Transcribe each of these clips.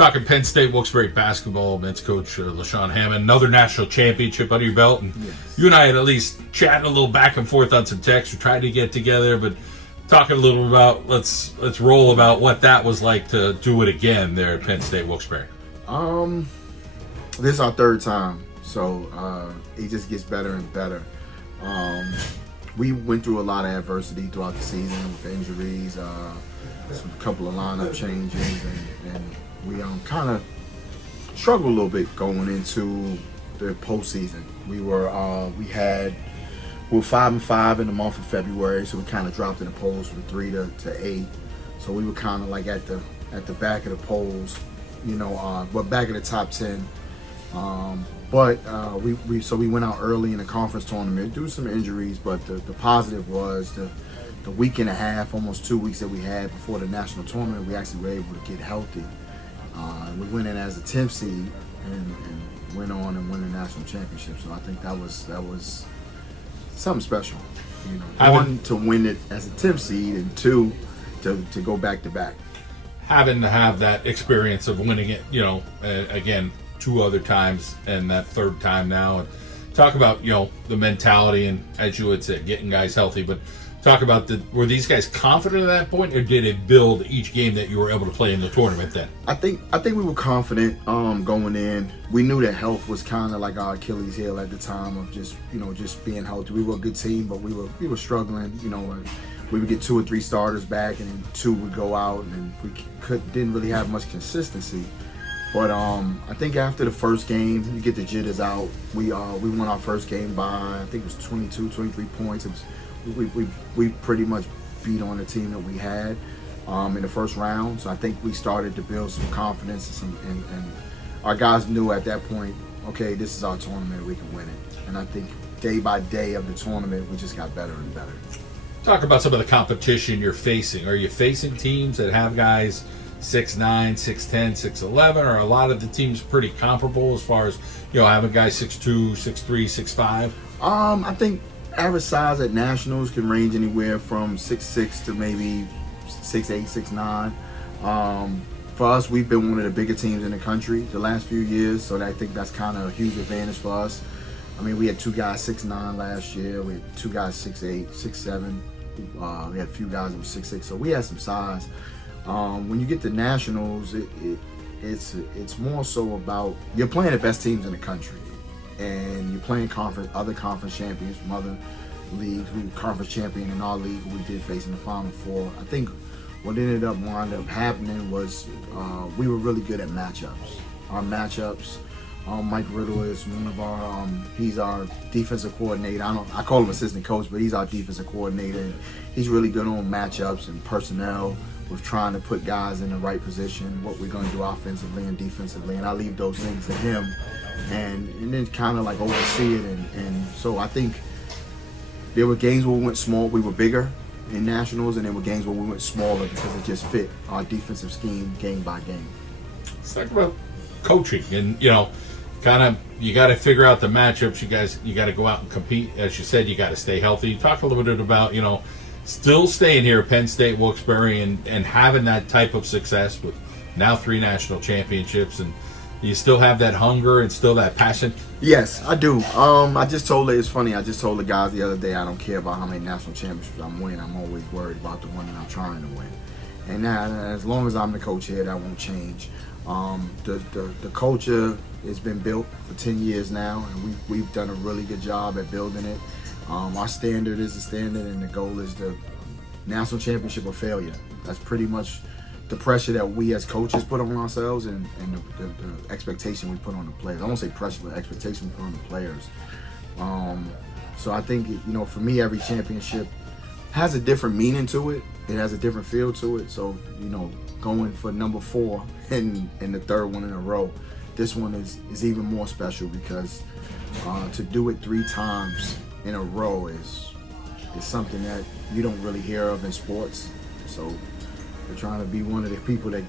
talking Penn State Wilkes-Barre basketball, men's coach LeShawn Hammett, another national championship under your belt. And you and I had at least chatted a little back and forth on some texts. We tried to get together, but talking a little about let's roll about what that was like to do it again there at Penn State Wilkes-Barre. This is our third time, so it just gets better and better. We went through a lot of adversity throughout the season with injuries, a couple of lineup changes, and we kind of struggled a little bit going into the postseason. We were 5-5 in the month of February, so we kind of dropped in the polls from 3 to 8. So we were kind of like at the back of the polls, but back of the top 10. We went out early in the conference tournament due to some injuries, but the positive was the week and a half, almost 2 weeks that we had before the national tournament, we actually were able to get healthy. We went in as a 10th seed and went on and won the national championship. So I think that was something special. One, to win it as a 10th seed, and two, to go back to back. Having to have that experience of winning it, again, 2 other times and that third time now. And talk about, the mentality and, as you would say, getting guys healthy, but talk about were these guys confident at that point, or did it build each game that you were able to play in the tournament then? I think we were confident going in. We knew that health was kind of like our Achilles heel at the time of just being healthy. We were a good team, but we were struggling. We would get 2 or 3 starters back, and then 2 would go out, and we didn't really have much consistency. But I think after the first game, you get the jitters out. We won our first game by, I think it was 22, 23 points. It was, we pretty much beat on the team that we had in the first round. So I think we started to build some confidence, and our guys knew at that point, okay, this is our tournament, we can win it. And I think day by day of the tournament, we just got better and better. Talk about some of the competition you're facing. Are you facing teams that have guys 6'9", 6'10", 6'11", or a lot of the teams pretty comparable as far as, having guys 6'2", 6'3", 6'5"? I think average size at nationals can range anywhere from 6'6" to maybe 6'8", 6'9". For us, we've been one of the bigger teams in the country the last few years, so I think that's kind of a huge advantage for us. I mean, we had 2 guys 6'9" last year. We had 2 guys 6'8", 6'7". We had a few guys that were 6'6", so we had some size. When you get to nationals, it's more so about you're playing the best teams in the country, and you're playing other conference champions from other leagues. We were conference champion in our league, who we did face in the Final Four. I think what wound up happening was we were really good at matchups. Our matchups. Mike Riddle is one of our. He's our defensive coordinator. I call him assistant coach, but he's our defensive coordinator. And he's really good on matchups and personnel, with trying to put guys in the right position, what we're going to do offensively and defensively, and I leave those things to him, and then kind of like oversee it. And so I think there were games where we went small, we were bigger in nationals, and there were games where we went smaller because it just fit our defensive scheme game by game. Let's talk about coaching, and you got to figure out the matchups. You got to go out and compete. As you said, you got to stay healthy. Talk a little bit about still staying here at Penn State Wilkes-Barre and having that type of success with now 3 national championships, and you still have that hunger and still that passion? Yes, I do. It's funny, I just told the guys the other day, I don't care about how many national championships I'm winning. I'm always worried about the one that I'm trying to win. And now, as long as I'm the coach here, that won't change. The culture has been built for 10 years now, and we've done a really good job at building it. Our standard is the standard, and the goal is the national championship or failure. That's pretty much the pressure that we as coaches put on ourselves, and the expectation we put on the players. I won't say pressure, but expectation we put on the players. So I think, for me, every championship has a different meaning to it. It has a different feel to it. So, going for number 4 and the third one in a row, this one is even more special because to do it 3 times in a row is something that you don't really hear of in sports. So we're trying to be one of the people that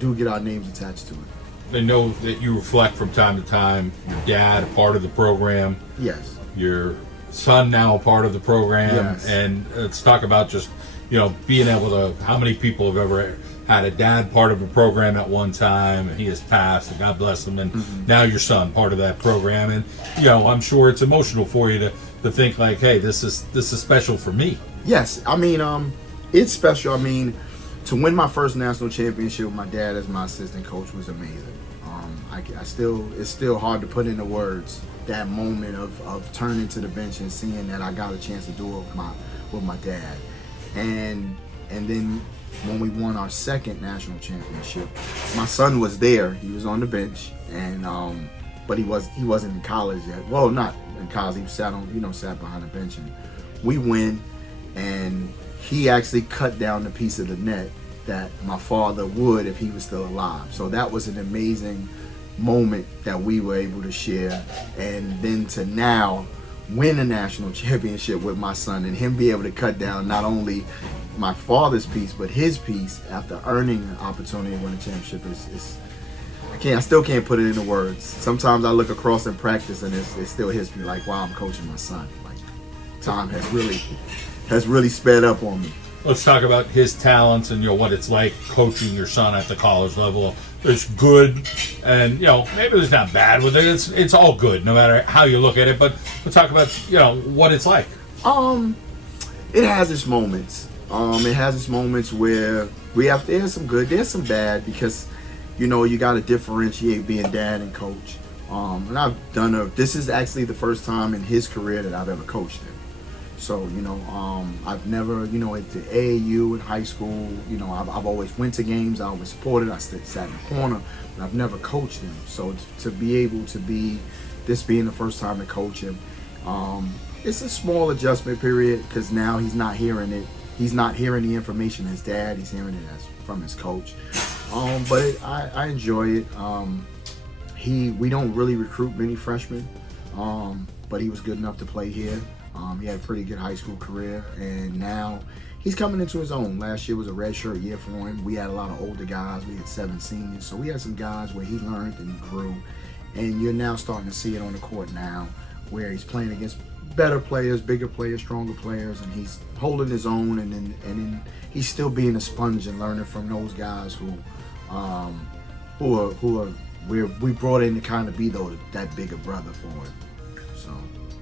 do get our names attached to it. I know that you reflect from time to time. Your dad, a part of the program. Yes. Your son now a part of the program. Yes. And let's talk about just being able to. How many people have ever had a dad part of a program at one time, and he has passed, and God bless him, and now your son part of that program, and I'm sure it's emotional for you to think like, hey, this is special for me. Yes, I mean, it's special. I mean, to win my first national championship with my dad as my assistant coach was amazing. It's still hard to put into words that moment of turning to the bench and seeing that I got a chance to do it with my dad, and then when we won our second national championship, my son was there. He was on the bench, and but he wasn't in college yet. Well, not in college. He sat behind the bench, and we win, and he actually cut down the piece of the net that my father would if he was still alive. So that was an amazing moment that we were able to share, and then to now win a national championship with my son and him be able to cut down not only my father's piece but his piece after earning an opportunity to win a championship is I still can't put it into words. Sometimes I look across in practice and it still hits me like, wow, I'm coaching my son. Like, time has really sped up on me. Let's talk about his talents and what it's like coaching your son at the college level. There's good, and maybe there's not bad with it. It's all good, no matter how you look at it. But we'll talk about what it's like. It has its moments. It has its moments where there's some good, there's some bad, because you got to differentiate being dad and coach. And I've this is actually the first time in his career that I've ever coached him. So, I've never, at the AAU in high school, I've always went to games, I always supported, I sat in the corner, but I've never coached him. So to be able to this being the first time to coach him, it's a small adjustment period, because now he's not hearing it. He's not hearing the information as dad, he's hearing it from his coach. But I enjoy it. We don't really recruit many freshmen, but he was good enough to play here. He had a pretty good high school career, and now he's coming into his own. Last year was a redshirt year for him. We had a lot of older guys. We had 7 seniors, so we had some guys where he learned and he grew, and you're now starting to see it on the court now, where he's playing against better players, bigger players, stronger players, and he's holding his own, and then he's still being a sponge and learning from those guys who we brought in to kind of be that bigger brother for him. So.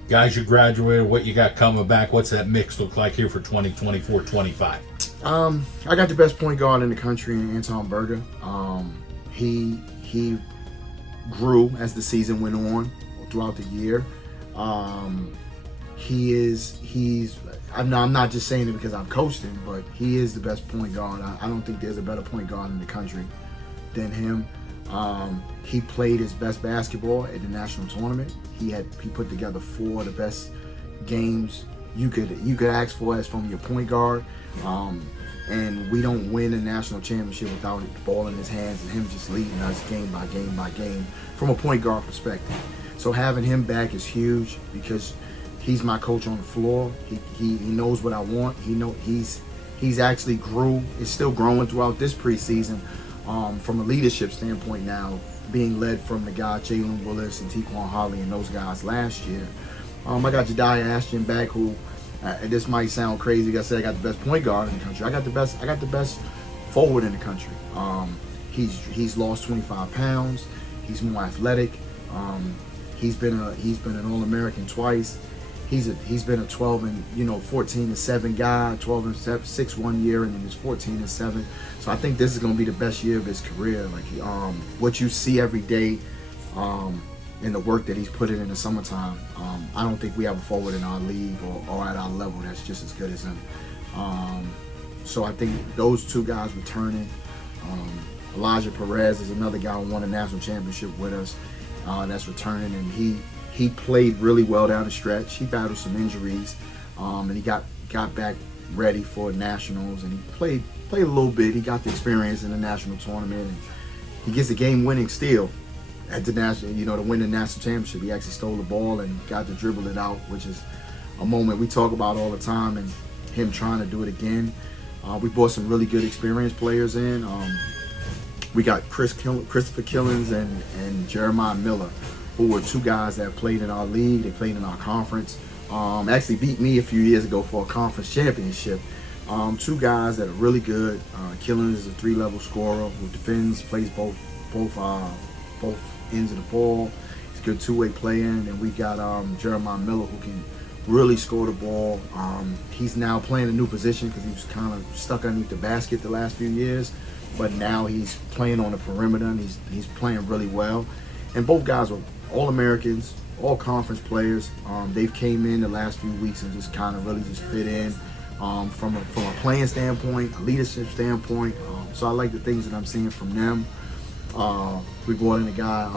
Guys, you graduated, what you got coming back? What's that mix look like here for 2024-25? I got the best point guard in the country, Anton Berger. He grew as the season went on throughout the year. I'm not just saying it because I've coached him, but he is the best point guard. I don't think there's a better point guard in the country than him. He played his best basketball at the national tournament. He put together 4 of the best games you could ask for as from your point guard. And we don't win a national championship without the ball in his hands and him just leading us game by game by game from a point guard perspective. So having him back is huge, because he's my coach on the floor. He knows what I want. He's actually is still growing throughout this preseason. From a leadership standpoint now, being led from the guy Jalen Willis and Tequan Holly and those guys last year. I got Jediah Ashton back, who this might sound crazy. I said I got the best point guard in the country. I got the best forward in the country. He's lost 25 pounds. He's more athletic. He's been an All-American twice. He's been a 12 and 14 and 7 guy, 12 and 6 1 year, and then he's 14 and 7. So I think this is going to be the best year of his career. Like what you see every day, in the work that he's put in the summertime. I don't think we have a forward in our league or at our level that's just as good as him. So I think those 2 guys returning. Elijah Perez is another guy who won a national championship with us. That's returning, and he played really well down the stretch. He battled some injuries, and he got back ready for nationals, and he played a little bit. He got the experience in the national tournament, and he gets a game-winning steal at the national, to win the national championship. He actually stole the ball and got to dribble it out, which is a moment we talk about all the time, and him trying to do it again. We brought some really good experienced players in. We got Christopher Killens and Jeremiah Miller, who were 2 guys that played in our league. They played in our conference. Actually beat me a few years ago for a conference championship. Two guys that are really good. Killen is a 3-level scorer who defends, plays both ends of the ball. He's a good two-way player. And then we got Jeremiah Miller, who can really score the ball. He's now playing a new position because he was kind of stuck underneath the basket the last few years, but now he's playing on the perimeter and he's playing really well. And both guys are All-Americans, all-conference players. They've came in the last few weeks and just kind of really just fit in from a playing standpoint, a leadership standpoint. So I like the things that I'm seeing from them. We brought in a guy,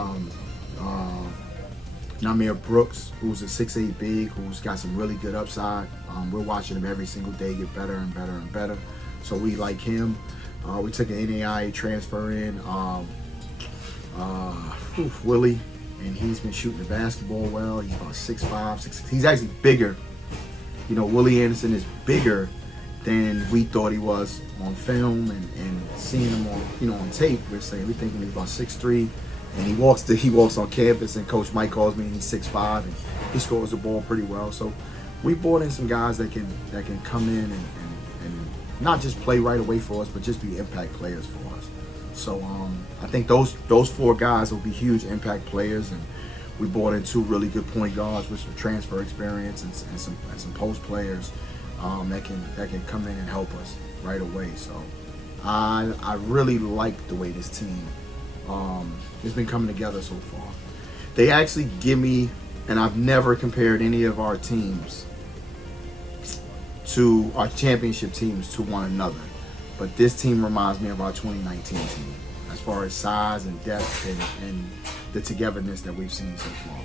Namir Brooks, who's a 6'8" big, who's got some really good upside. We're watching him every single day get better and better and better. So we like him. We took an NAIA transfer in, Willie, and he's been shooting the basketball well. He's about 6'5", 6'6". He's actually bigger. You know, Willie Anderson is bigger than we thought he was on film and seeing him on tape. We're thinking he's about 6'3". And he walks on campus, and Coach Mike calls me, and he's 6'5", and he scores the ball pretty well. So we brought in some guys that can come in and not just play right away for us, but just be impact players for us. So I think those 4 guys will be huge impact players, and we brought in 2 really good point guards with some transfer experience and some post players that can come in and help us right away. So I really like the way this team it's been coming together so far. They actually give me, and I've never compared any of our teams to our championship teams to one another, but this team reminds me of our 2019 team as far as size and depth and the togetherness that we've seen so far.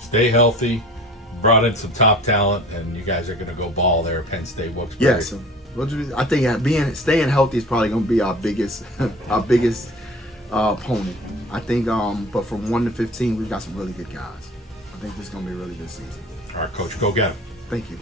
Stay healthy, brought in some top talent, and you guys are going to go ball there at Penn State wilkes-barre. Yes, I think staying healthy is probably going to be our biggest opponent. I think, but from 1 to 15, we've got some really good guys. I think this is going to be a really good season. All right, Coach, go get them. Thank you.